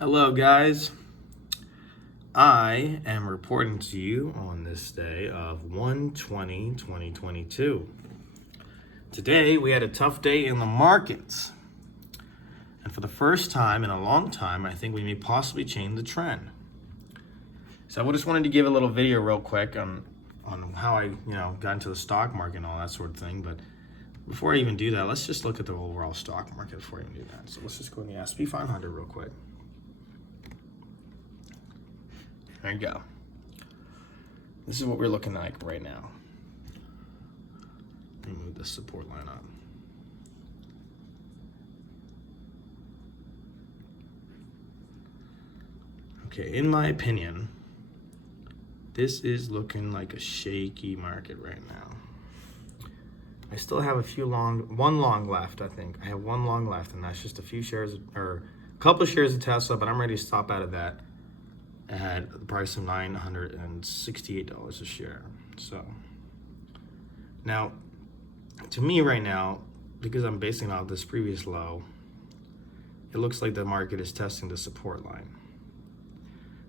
Hello, guys. I am reporting to you on this day of 1/20/2022. Today, we had a tough day in the markets. And for the first time in a long time, I think we may possibly change the trend. So I just wanted to give a little video real quick on how I, got into the stock market and all that sort of thing. But before I even do that, let's just look at the overall stock market before I even do that. So let's just go in the S&P 500 real quick. There you go. This is what we're looking like right now. Let me move this support line up. Okay, in my opinion, this is looking like a shaky market right now. I still have one long left, I think. I have one long left, and that's just a few shares, or a couple of shares of Tesla, but I'm ready to stop out of that at the price of $968 a share. So now, to me right now, because I'm basing off this previous low, it looks like the market is testing the support line.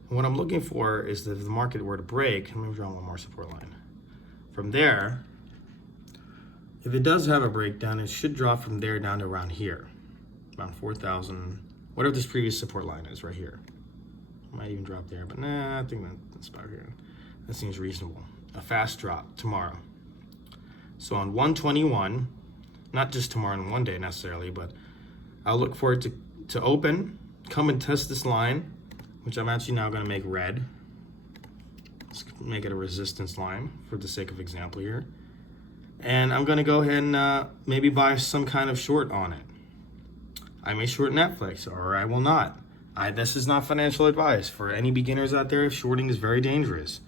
And what I'm looking for is that if the market were to break, let me draw one more support line. From there, if it does have a breakdown, it should drop from there down to around here, around 4,000, whatever this previous support line is right here. Might even drop there, but nah, I think that's about here. That seems reasonable. A fast drop tomorrow. So on 121, not just tomorrow in one day necessarily, but I'll look for it to open, come and test this line, which I'm actually now going to make red. Let's make it a resistance line for the sake of example here. And I'm going to go ahead and maybe buy some kind of short on it. I may short Netflix, or I will not. This is not financial advice for any beginners out there. Shorting is very dangerous.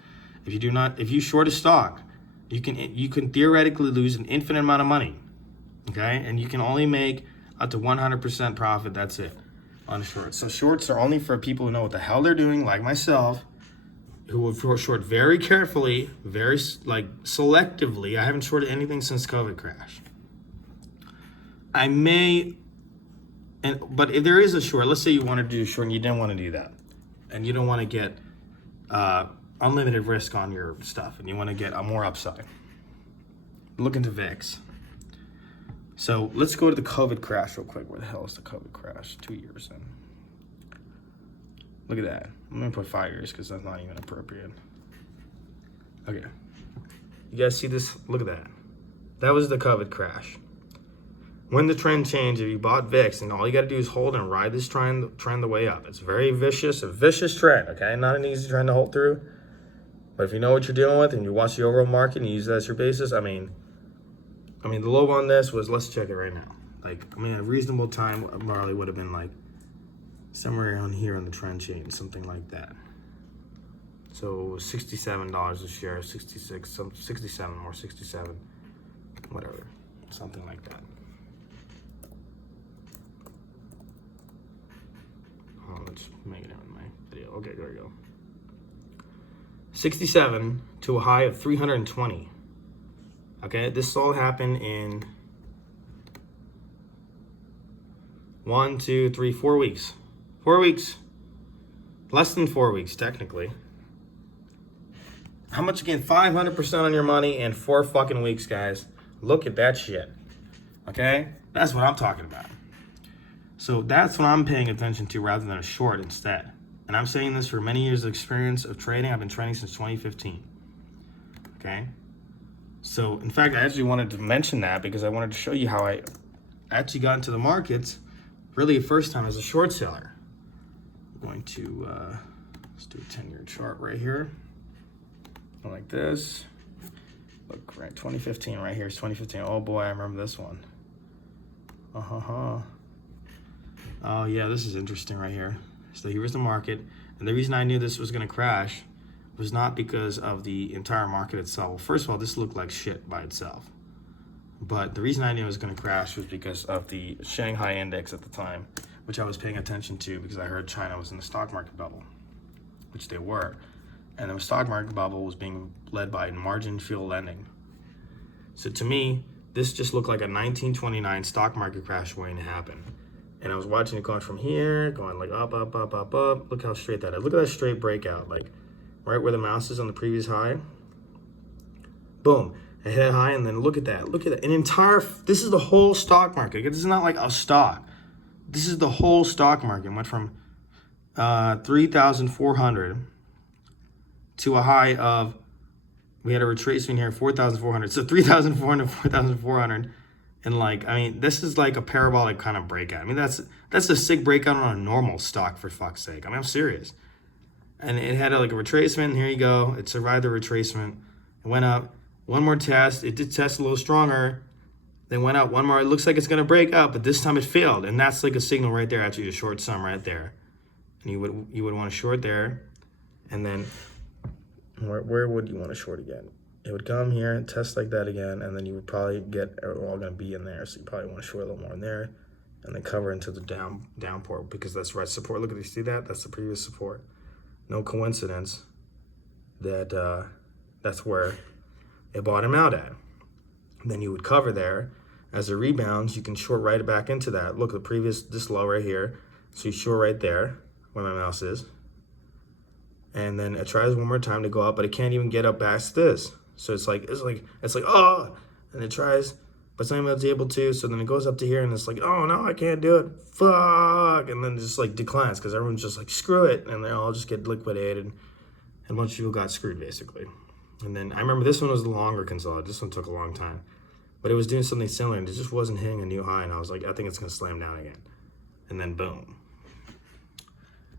If you short a stock, you can theoretically lose an infinite amount of money. Okay, and you can only make up to 100% profit. That's it on shorts. So shorts are only for people who know what the hell they're doing, like myself, who will short very carefully, very selectively. I haven't shorted anything since COVID crash. I may. But if there is a short, let's say you wanted to do a short and you didn't want to do that, and you don't want to get unlimited risk on your stuff, and you want to get a more upside, look into VIX. So let's go to the COVID crash real quick. Where the hell is the COVID crash? 2 years in. Look at that. I'm going to put 5 years because that's not even appropriate. Okay. You guys see this? Look at that. That was the COVID crash. When the trend changed, if you bought VIX, and all you got to do is hold and ride this trend the way up. It's very vicious, a vicious trend, okay? Not an easy trend to hold through. But if you know what you're dealing with and you watch the overall market and you use that as your basis, I mean, the low on this was, let's check it right now. A reasonable time probably would have been like somewhere around here on the trend chain, something like that. So $67 a share, 67 or 67, whatever, something like that. Let's make it in my video. Okay, there we go. 67 to a high of 320. Okay, this all happened in 1, 2, 3, 4 weeks. 4 weeks. Less than 4 weeks, technically. How much again? 500% on your money in 4 fucking weeks, guys. Look at that shit. Okay? That's what I'm talking about. So that's what I'm paying attention to rather than a short instead. And I'm saying this for many years of experience of trading. I've been trading since 2015. Okay? So, in fact, I actually wanted to mention that because I wanted to show you how I actually got into the markets really the first time as a short seller. I'm going to, let's do a 10-year chart right here. Like this. Look, right, 2015 right here is 2015. Oh boy, I remember this one. Oh yeah, this is interesting right here. So here's the market. And the reason I knew this was going to crash was not because of the entire market itself. Well, first of all, this looked like shit by itself. But the reason I knew it was going to crash was because of the Shanghai index at the time, which I was paying attention to because I heard China was in the stock market bubble, which they were. And the stock market bubble was being led by margin fuel lending. So to me, this just looked like a 1929 stock market crash waiting to happen. And I was watching it going from here, going like up, up, up, up, up. Look how straight that is. Look at that straight breakout, like right where the mouse is on the previous high. Boom, it hit a high, and then look at that. Look at that. This is the whole stock market. This is not like a stock. This is the whole stock market. It went from 3,400 to a high of, we had a retracement here, 4,400. So 3,400, 4,400. And like, I mean, this is like a parabolic kind of breakout. I mean, that's a sick breakout on a normal stock, for fuck's sake. I mean, I'm serious. And it had like a retracement. And here you go. It survived the retracement. It went up. One more test. It did test a little stronger. Then went up one more. It looks like it's going to break up, but this time it failed. And that's like a signal right there, actually, to short some right there. And you would want to short there. And then where would you want to short again? It would come here and test like that again, and then you would probably get all going to be in there. So you probably want to short a little more in there, and then cover into the downport, because that's right support. Look at you see that? That's the previous support. No coincidence that that's where it bottomed out at. And then you would cover there. As it rebounds, you can short right back into that. Look, this low right here. So you short right there where my mouse is. And then it tries one more time to go up, but it can't even get up past this. So it's like, oh, and it tries, but someone's able to. So then it goes up to here, and it's like, oh no, I can't do it. Fuck. And then it just like declines, because everyone's just like, screw it. And they all just get liquidated. And a bunch of people got screwed, basically. And then I remember this one was the longer consolidation. This one took a long time. But it was doing something similar, and it just wasn't hitting a new high. And I was like, I think it's going to slam down again. And then boom.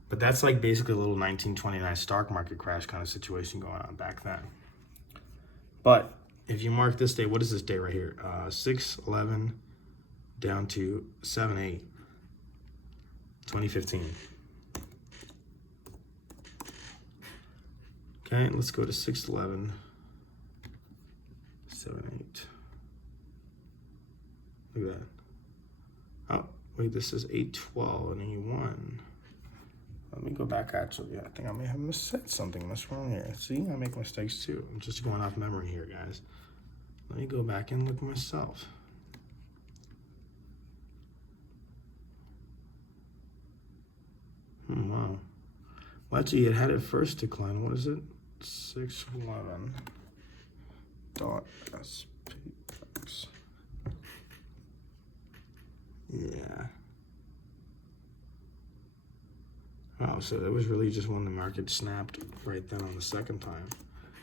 But that's like basically a little 1929 stock market crash kind of situation going on back then. But if you mark this day, what is this day right here? 6/11 down to 7/8, 2015. Okay, let's go to 6/11, 7/8. Look at that. Oh, wait, this is 8/12 and 81. Let me go back, actually. I think I may have missaid something. What's wrong here? See, I make mistakes too. I'm just going off memory here, guys. Let me go back and look myself. Wow. Well, actually, it had it first decline. What is it? 611 dot SPX. Yeah. Oh, so that was really just when the market snapped right then on the second time.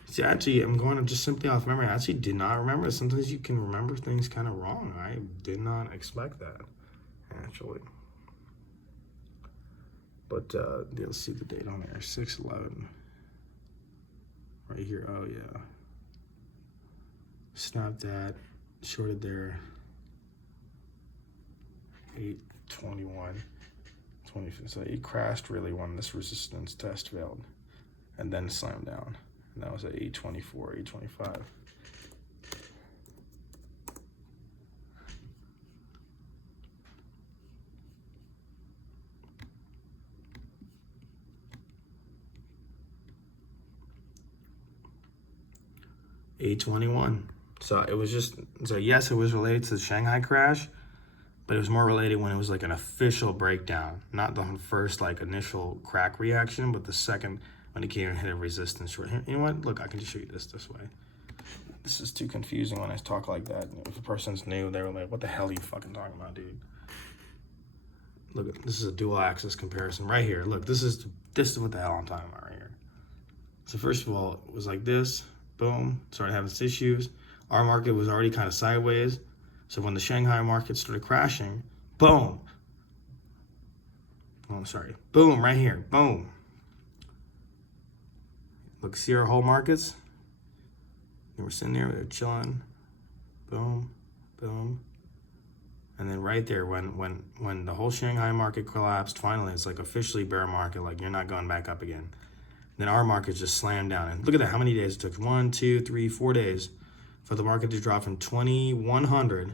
See, actually, I'm going just simply off memory. I actually did not remember. Sometimes you can remember things kind of wrong. I did not expect that, actually. But you'll see the date on there, 6/11. Right here, oh yeah. Snapped that, shorted there, 8/21. 25. So it crashed really when this resistance test failed, and then slammed down. And that was at 8/24, 8/25. $8.21. So it was just, so yes, it was related to the Shanghai crash, but it was more related when it was like an official breakdown, not the first like initial crack reaction, but the second when it came and hit a resistance short. You know what? Look, I can just show you this way. This is too confusing when I talk like that. If a person's new, they were like, what the hell are you fucking talking about, dude? Look, this is a dual axis comparison right here. Look, this is what the hell I'm talking about right here. So first of all, it was like this, boom, started having its issues. Our market was already kind of sideways. So when the Shanghai market started crashing, boom. Oh, sorry. Boom, right here, boom. Look, see our whole markets? And we're sitting there, they're chilling. Boom, boom. And then right there, when the whole Shanghai market collapsed, finally, it's like officially bear market, like you're not going back up again. Then our market just slammed down. And look at that, how many days it took? 1, 2, 3, 4 days for the market to drop from 2,100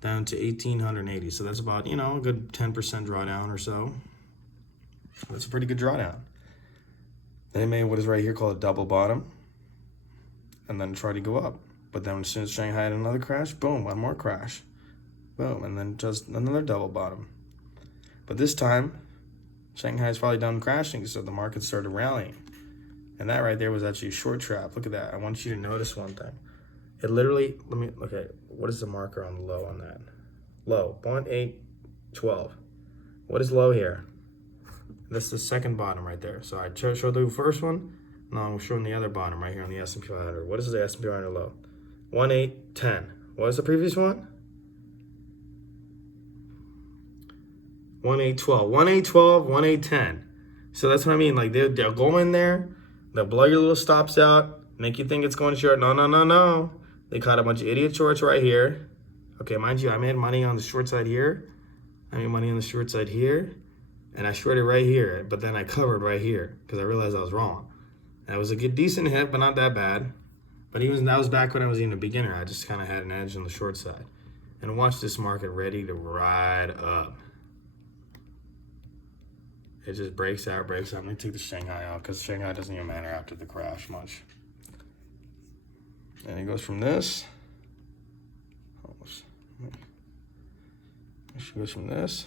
down to 1,880. So that's about, you know, a good 10% drawdown or so. That's a pretty good drawdown. They made what is right here called a double bottom, and then tried to go up. But then as soon as Shanghai had another crash, boom, one more crash. Boom, and then just another double bottom. But this time, Shanghai's probably done crashing, so the market started rallying. And that right there was actually a short trap. Look at that. I want you to notice one thing. It literally, let me, okay, what is the marker on the low on that? Low, 0.812. What is low here? That's the second bottom right there. So I showed the first one. Now I'm showing the other bottom right here on the S&P 500. What is the S&P 500 low? 1810. What is the previous one? 1812. 1812, 1810. So that's what I mean. Like they'll go in there, they'll blow your little stops out, make you think it's going short. No, no, no, no. They caught a bunch of idiot shorts right here. Okay, mind you, I made money on the short side here. I made money on the short side here. And I shorted right here, but then I covered right here because I realized I was wrong. That was a good, decent hit, but not that bad. But that was back when I was even a beginner. I just kind of had an edge on the short side. And watch this market ready to ride up. It just breaks out, breaks out. I'm going to take the Shanghai out because Shanghai doesn't even matter after the crash much. And it goes from this. It goes from this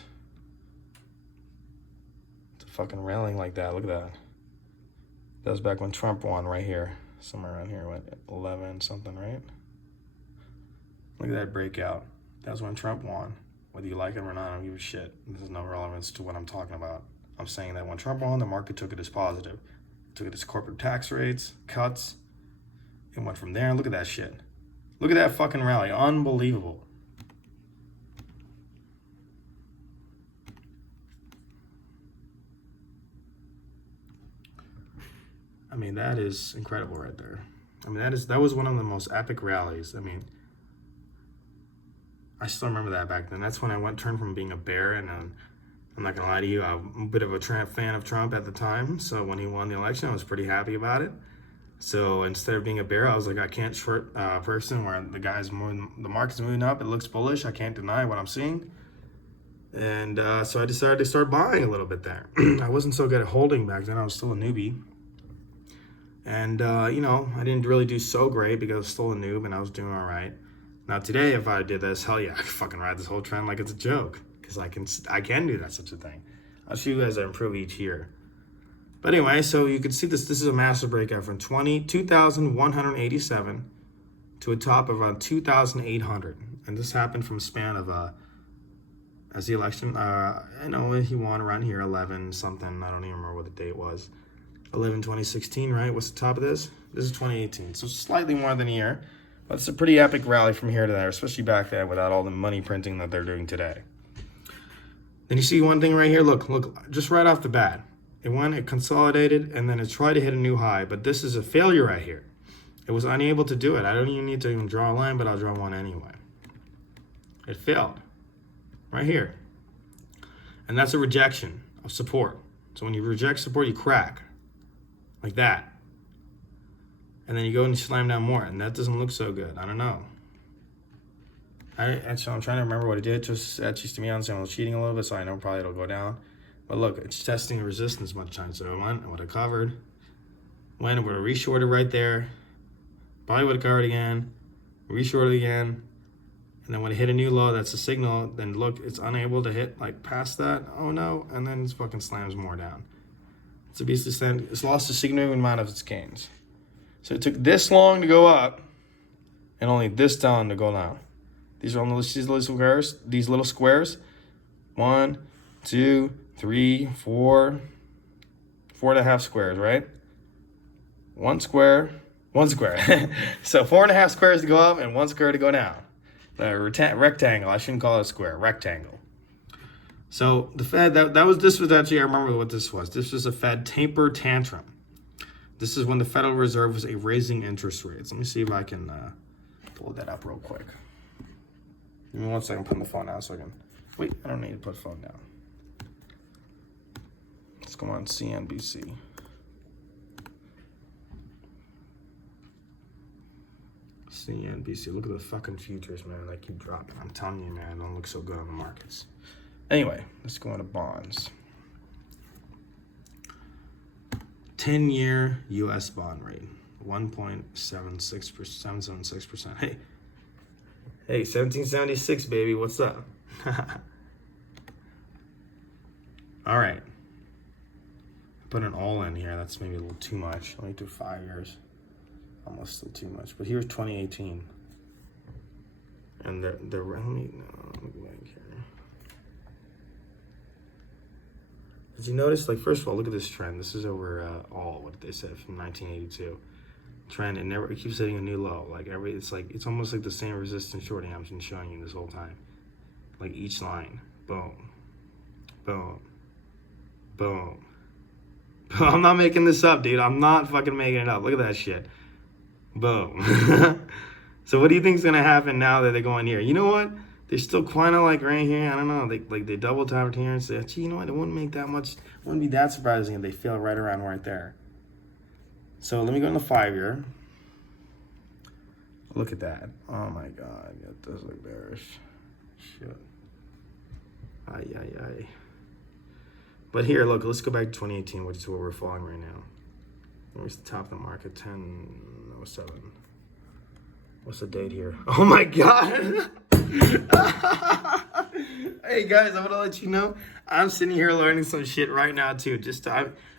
to fucking railing like that. Look at that. That was back when Trump won right here. Somewhere around here, what, 11 something, right? Look at that breakout. That was when Trump won. Whether you like it or not, I don't give a shit. This has no relevance to what I'm talking about. I'm saying that when Trump won, the market took it as positive. It took it as corporate tax rates, cuts. It went from there. Look at that shit. Look at that fucking rally. Unbelievable. I mean, that is incredible right there. I mean, that was one of the most epic rallies. I mean, I still remember that back then. That's when I turned from being a bear, and I'm not gonna lie to you, I'm a bit of a fan of Trump at the time. So when he won the election, I was pretty happy about it. So instead of being a bear, I was like, I can't short person where the market's moving up. It looks bullish. I can't deny what I'm seeing. And so I decided to start buying a little bit there. I wasn't so good at holding back then. I was still a newbie. And, you know, I didn't really do so great because I was still a noob and I was doing all right. Now today, if I did this, hell yeah, I could fucking ride this whole trend like it's a joke. Because I can do that, such a thing. I'll show you guys I improve each year. But anyway, so you can see this is a massive breakout from 2,187 to a top of around 2,800. And this happened from a span of, as the election, I know he won around here, 11 something. I don't even remember what the date was. 11/2016, right? What's the top of this? This is 2018, so slightly more than a year. But it's a pretty epic rally from here to there, especially back then without all the money printing that they're doing today. Then you see one thing right here. Look, just right off the bat. It consolidated, and then it tried to hit a new high. But this is a failure right here. It was unable to do it. I don't even need to even draw a line, but I'll draw one anyway. It failed. Right here. And that's a rejection of support. So when you reject support, you crack. Like that. And then you go and you slam down more, and that doesn't look so good. I don't know. I'm trying to remember what it did. Just that used to me on saying I was cheating a little bit, so I know probably it'll go down. But look, it's testing the resistance much time. So it went, it would have covered. Went, it would have reshorted right there. Probably would have covered again. Reshorted again. And then when it hit a new low, that's a signal. Then look, it's unable to hit like past that. Oh no. And then it fucking slams more down. So basically, it's lost a significant amount of its gains. So it took this long to go up, and only this down to go down. These are on these little squares. These little squares. 1, 2, 3, 4. 4.5 squares, right? One square. So 4.5 squares to go up and 1 square to go down. Rectangle. I shouldn't call it a square. Rectangle. So the Fed, this was actually, I remember what this was. This was a Fed taper tantrum. This is when the Federal Reserve was raising interest rates. Let me see if I can pull that up real quick. Give me 1 second, put the phone down so I can, wait, I don't need to put the phone down. Let's go on CNBC. CNBC, look at the fucking futures, man. They keep dropping. I'm telling you, man, it don't look so good on the markets. Anyway, let's go into bonds. 10-year U.S. bond rate, 1.76%. Hey, 1776, baby. What's up? All right. Put an all in here. That's maybe a little too much. Let me do 5 years. Almost still too much. But here's 2018. And let me go back here. Did you notice, like, first of all, look at this trend. This is over all what they said from 1982. Trend, it keeps hitting a new low. Like it's almost like the same resistance shorting I've been showing you this whole time. Like each line, boom, boom, boom. I'm not making this up, dude. I'm not fucking making it up. Look at that shit. Boom. So what do you think's gonna happen now that they're going here? You know what? They're still kind of like right here. I don't know. They double tapped here and said, gee, you know what? It wouldn't make that much. Wouldn't be that surprising if they fail right around right there. So let me go in the 5 year. Look at that. Oh my God. That does look bearish. Shit. Ay, ay, ay. But here, look, let's go back to 2018, which is where we're falling right now. Where's the top of the market? 10.07. What's the date here? Oh my God. Hey guys, I want to let you know I'm sitting here learning some shit right now too.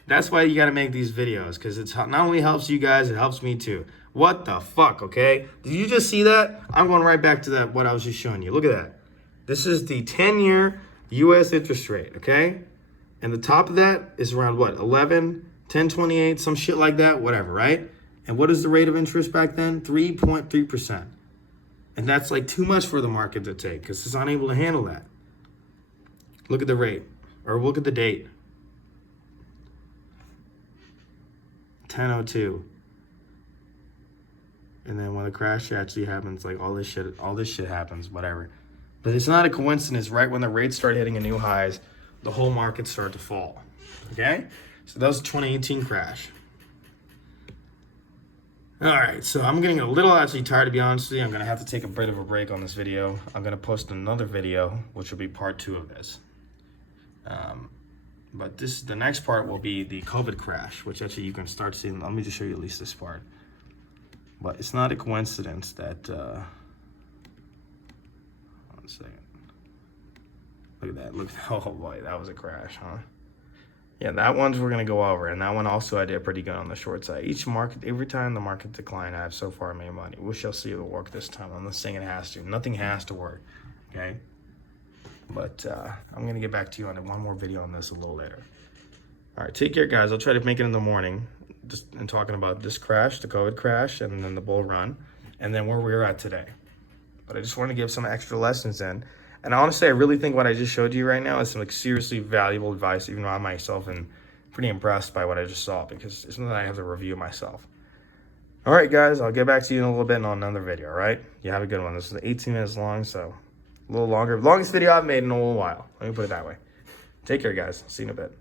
That's why you got to make these videos, because it's not only helps you guys, it helps me too. What the fuck, okay? Did you just see that? I'm going right back to that, what I was just showing you. Look at that. This is the 10-year U.S. interest rate, okay? And the top of that is around what? 11, 10.28, some shit like that, whatever, right? And what is the rate of interest back then? 3.3%. And that's like too much for the market to take because it's unable to handle that. Look at the rate, or look at the date. 10:02. And then when the crash actually happens, like all this shit happens, whatever. But it's not a coincidence. Right when the rates start hitting a new highs, the whole market started to fall. Okay, so that was the 2018 crash. All right, so I'm getting a little actually tired, to be honest with you. I'm gonna have to take a bit of a break on this video. I'm gonna post another video, which will be part 2 of this. But the next part will be the COVID crash, which actually you can start seeing. Let me just show you at least this part. But it's not a coincidence that, 1 second. Look at that, oh boy, that was a crash, huh? Yeah, that one's we're gonna go over, and that one also I did pretty good on the short side. Every time the market declined, I've so far made money. We shall see if it will work this time. I'm not saying it has to. Nothing has to work, okay? But I'm gonna get back to you on one more video on this a little later. All right, take care, guys. I'll try to make it in the morning, just in talking about this crash, the COVID crash, and then the bull run, and then where we're at today. But I just want to give some extra lessons in. And honestly, I really think what I just showed you right now is some like seriously valuable advice, even though I myself am pretty impressed by what I just saw, because it's something I have to review myself. All right, guys, I'll get back to you in a little bit on another video, all right? You have a good one. This is 18 minutes long, so a little longer. Longest video I've made in a little while. Let me put it that way. Take care, guys. See you in a bit.